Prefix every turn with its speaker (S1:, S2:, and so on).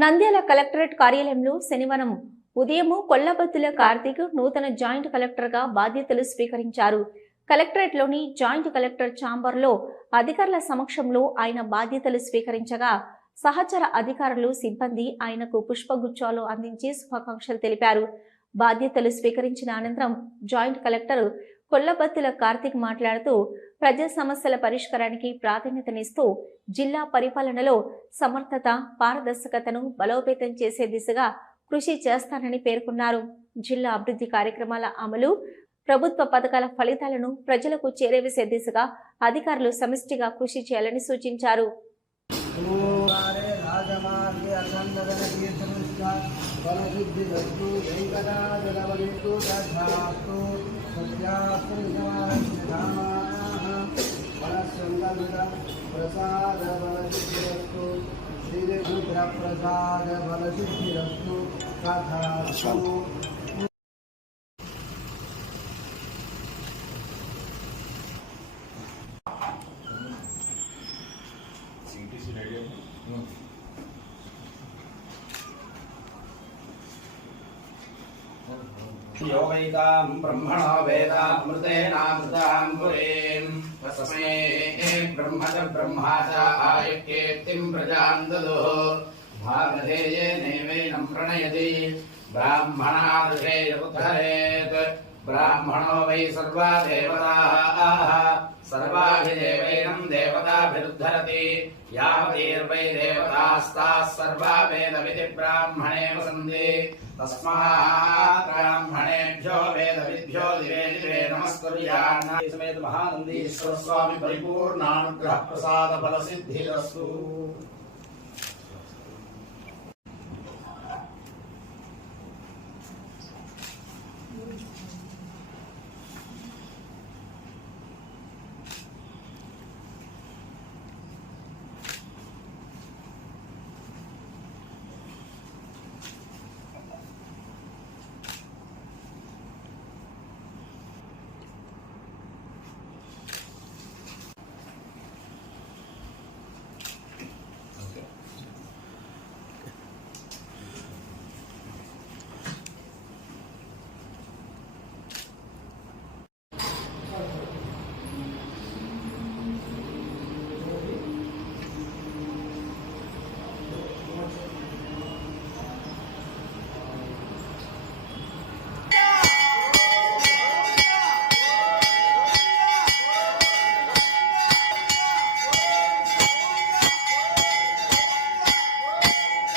S1: Nandyal collectorate కార్యాలయంలో శనివారం ఉదయము కొల్లబత్తుల కార్తీక్ నూతన జాయింట్ కలెక్టర్గా బాధ్యతలు స్వీకరించారు. కలెక్టరేట్లోని జాయింట్ కలెక్టర్ ఛాంబర్లో అధికారుల సమక్షంలో ఆయన బాధ్యతలు స్వీకరించగా సహచర అధికారులు సిబ్బంది ఆయనకు పుష్పగుచ్చాలు అందించి శుభాకాంక్షలు తెలిపారు. బాధ్యతలు స్వీకరించిన అనంతరం జాయింట్ కలెక్టర్ కొల్లబత్తుల కార్తీక్ మాట్లాడుతూ ప్రజా సమస్యల పరిష్కారానికి ప్రాధాన్యతనిస్తూ జిల్లా పరిపాలనలో సమర్థత పారదర్శకతను బలోపేతం చేసే దిశగా కృషి చేస్తానని పేర్కొన్నారు. జిల్లా అభివృద్ధి కార్యక్రమాల అమలు ప్రభుత్వ పథకాల ఫలితాలను ప్రజలకు చేరవేసే దిశగా అధికారులు సమిష్టిగా కృషి చేయాలని సూచించారు.
S2: प्रसादबलसिद्धिरस्तु। श्रीरुद्रप्रसादबलसिद्धिरस्तु
S3: कथास्तु योगैतां ब्रह्मणो वेदामृतेनामृतां पुरीं तस्मै ब्रह्म च ब्रह्मा च आयुकीर्तिं प्रजां ददुः भागधेयेनैवैनं प्रणयति ब्राह्मणादृशैरुद्धरेत् ब्राह्मणो वै सर्वा देवताः सर्वाभिदेवैनं देवताभिरुद्धरति। यावतीर्वै देवतास्ताः सर्वा वेदमिति ब्राह्मणे वसन्ति तस्मात् ब्राह्मणेभ्यो वेदविद्भ्यो दिवे दिवे नमस्कुर्यान्न। समेत महानन्दीश्वर स्वामी परिपूर्णानुग्रह प्रसाद फल सिद्धिरस्तु